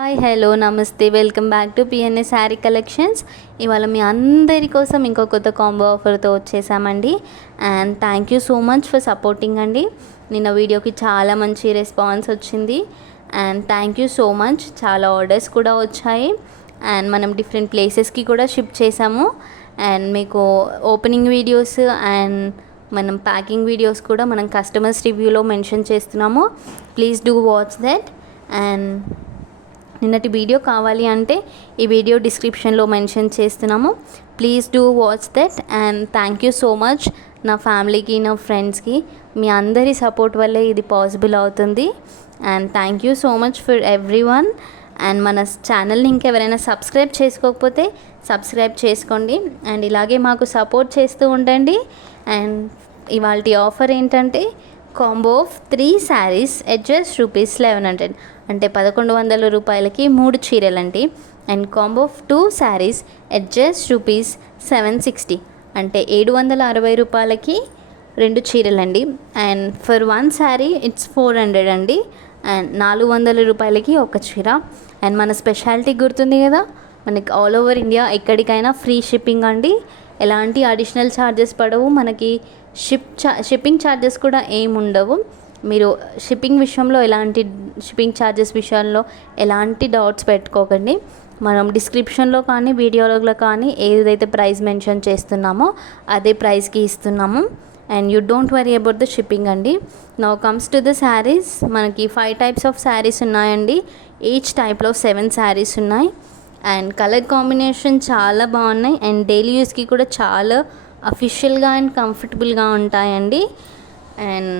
Hi hello నమస్తే welcome back to PNA sari collections. ఇవాళ మీ అందరి కోసం ఇంకో కొత్త కాంబో ఆఫర్తో వచ్చేసామండి. And thank you so much for supporting అండి. నిన్న వీడియోకి చాలా మంచి రెస్పాన్స్ వచ్చింది and thank you so much. చాలా ఆర్డర్స్ కూడా వచ్చాయి అండ్ మనం డిఫరెంట్ ప్లేసెస్కి కూడా షిప్ చేసాము. అండ్ మీకు ఓపెనింగ్ వీడియోస్ అండ్ మనం ప్యాకింగ్ వీడియోస్ కూడా మనం కస్టమర్స్ రివ్యూలో మెన్షన్ చేస్తున్నాము. Please do watch that. And నిన్నటి వీడియో కావాలి అంటే ఈ వీడియో డిస్క్రిప్షన్లో మెన్షన్ చేస్తున్నాము. Please do watch that. And thank you so much నా ఫ్యామిలీకి, నా ఫ్రెండ్స్కి మీ అందరి సపోర్ట్ వల్లే ఇది పాసిబుల్ అవుతుంది. And thank you so much for every one. And మన ఛానల్ని ఇంకెవరైనా సబ్స్క్రైబ్ చేసుకోకపోతే సబ్స్క్రైబ్ చేసుకోండి అండ్ ఇలాగే మాకు సపోర్ట్ చేస్తూ ఉండండి. అండ్ ఇవాళ ఆఫర్ ఏంటంటే combo of 3 saris at just ₹1100 అంటే 1100 రూపాయలకి 3 చీరలండి. And combo of 2 saris at just ₹760 అంటే 760 రూపాయలకి 2 చీరలండి. అండ్ ఫర్ 1 శారీ ఇట్స్ 400 అండి. అండ్ 400 రూపాయలకి ఒక చీర. అండ్ మన స్పెషాలిటీ గుర్తుంది కదా, మనకి ఆల్ ఓవర్ ఇండియా ఎక్కడికైనా ఫ్రీ షిప్పింగ్ అండి. ఎలాంటి అడిషనల్ ఛార్జెస్ పడవు. మనకి షిప్పింగ్ ఛార్జెస్ కూడా ఏమి ఉండవు. మీరు షిప్పింగ్ విషయంలో షిప్పింగ్ ఛార్జెస్ విషయంలో ఎలాంటి డౌట్స్ పెట్టుకోకండి. మనం డిస్క్రిప్షన్లో కానీ వీడియోలో కానీ ఏదైతే ప్రైస్ మెన్షన్ చేస్తున్నామో అదే ప్రైస్కి ఇస్తున్నాము. And you don't worry about the shipping అండి. Now comes to the saris. మనకి 5 టైప్స్ ఆఫ్ శారీస్ ఉన్నాయండి. ఈచ్ టైప్లో 7 శారీస్ ఉన్నాయి. అండ్ కలర్ కాంబినేషన్ చాలా బాగున్నాయి అండ్ డైలీ యూస్కి కూడా చాలా అఫీషియల్గా అండ్ కంఫర్టబుల్గా ఉంటాయండి. అండ్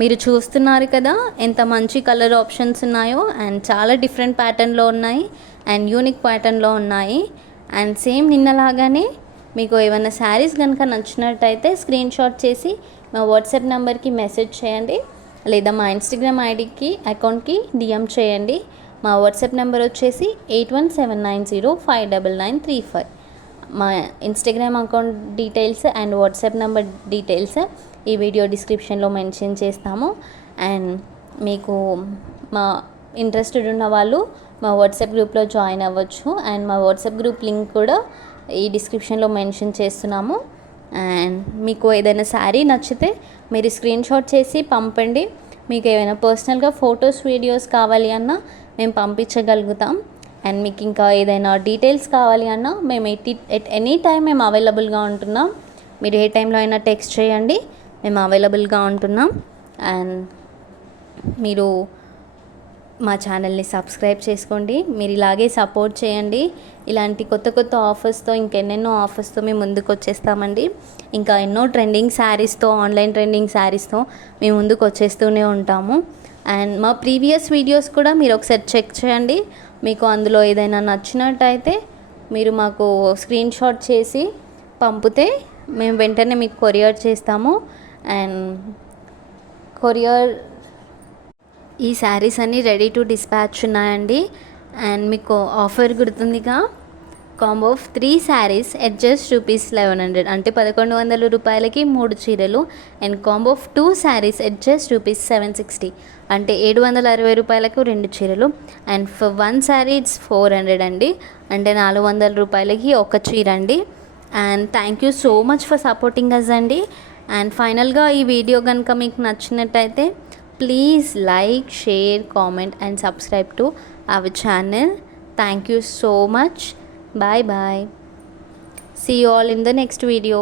మీరు చూస్తున్నారు కదా ఎంత మంచి కలర్ ఆప్షన్స్ ఉన్నాయో. అండ్ చాలా డిఫరెంట్ ప్యాటర్న్లో ఉన్నాయి అండ్ యూనిక్ ప్యాటర్న్లో ఉన్నాయి. అండ్ సేమ్ నిన్నలాగానే మీకు ఏమైనా శారీస్ కనుక నచ్చినట్టయితే స్క్రీన్ షాట్ చేసి మా వాట్సాప్ నెంబర్కి మెసేజ్ చేయండి లేదా మా ఇన్స్టాగ్రామ్ ఐడికి అకౌంట్కి డిఎం చేయండి. మా వాట్సాప్ నెంబర్ వచ్చేసి 8179059935. మా Instagram account details and WhatsApp number details ఈ వీడియో డిస్క్రిప్షన్లో మెన్షన్ చేస్తాము. అండ్ మీకు మా ఇంట్రెస్టెడ్ ఉన్న వాళ్ళు మా వాట్సాప్ గ్రూప్లో జాయిన్ అవ్వచ్చు. అండ్ మా వాట్సాప్ గ్రూప్ లింక్ కూడా ఈ డిస్క్రిప్షన్లో మెన్షన్ చేస్తున్నాము. అండ్ మీకు ఏదైనా శారీ నచ్చితే మీరు స్క్రీన్ షాట్ చేసి పంపండి. మీకు ఏమైనా పర్సనల్గా ఫొటోస్ వీడియోస్ కావాలి అన్నా మేము పంపించగలుగుతాం. అండ్ మీకు ఇంకా ఏదైనా డీటెయిల్స్ కావాలి అన్నా మేము ఎట్ ఎనీ టైం మేము అవైలబుల్గా ఉంటున్నాం. మీరు ఏ టైంలో అయినా టెక్స్ట్ చేయండి, మేము అవైలబుల్గా ఉంటున్నాం. అండ్ మీరు మా ఛానల్ని సబ్స్క్రైబ్ చేసుకోండి. మీరు ఇలాగే సపోర్ట్ చేయండి. ఇలాంటి కొత్త కొత్త ఆఫర్స్తో ఇంకెన్నెన్నో ఆఫర్స్తో మేము ముందుకు వచ్చేస్తామండి. ఇంకా ఎన్నో ట్రెండింగ్ శారీస్తో, ఆన్లైన్ ట్రెండింగ్ శారీస్తో మేము ముందుకు వచ్చేస్తూనే ఉంటాము. అండ్ మా ప్రీవియస్ వీడియోస్ కూడా మీరు ఒకసారి చెక్ చేయండి. మీకు అందులో ఏదైనా నచ్చినట్టయితే మీరు మాకు స్క్రీన్ షాట్ చేసి పంపితే మేము వెంటనే మీకు కొరియర్ చేస్తాము. అండ్ కొరియర్ ఈ శారీస్ అన్నీ రెడీ టు డిస్పాచ్ ఉన్నాయండి. అండ్ మీకు ఆఫర్ గుర్తుందిగా, combo of 3 saris at just ₹1100 అంటే 1100 రూపాయలకి 3 చీరలు. And combo of 2 saris at just ₹760 అంటే 760 రూపాయలకు 2 చీరలు. అండ్ ఫర్ 1 శారీ ఇట్స్ 400 అండి అంటే 400 రూపాయలకి ఒక చీర అండి. And thank you so much for supporting us అండి. అండ్ ఫైనల్గా ఈ వీడియో కనుక మీకు నచ్చినట్టయితే please like, share, comment and subscribe to our channel. Thank you so much. Bye bye. See you all in the next video.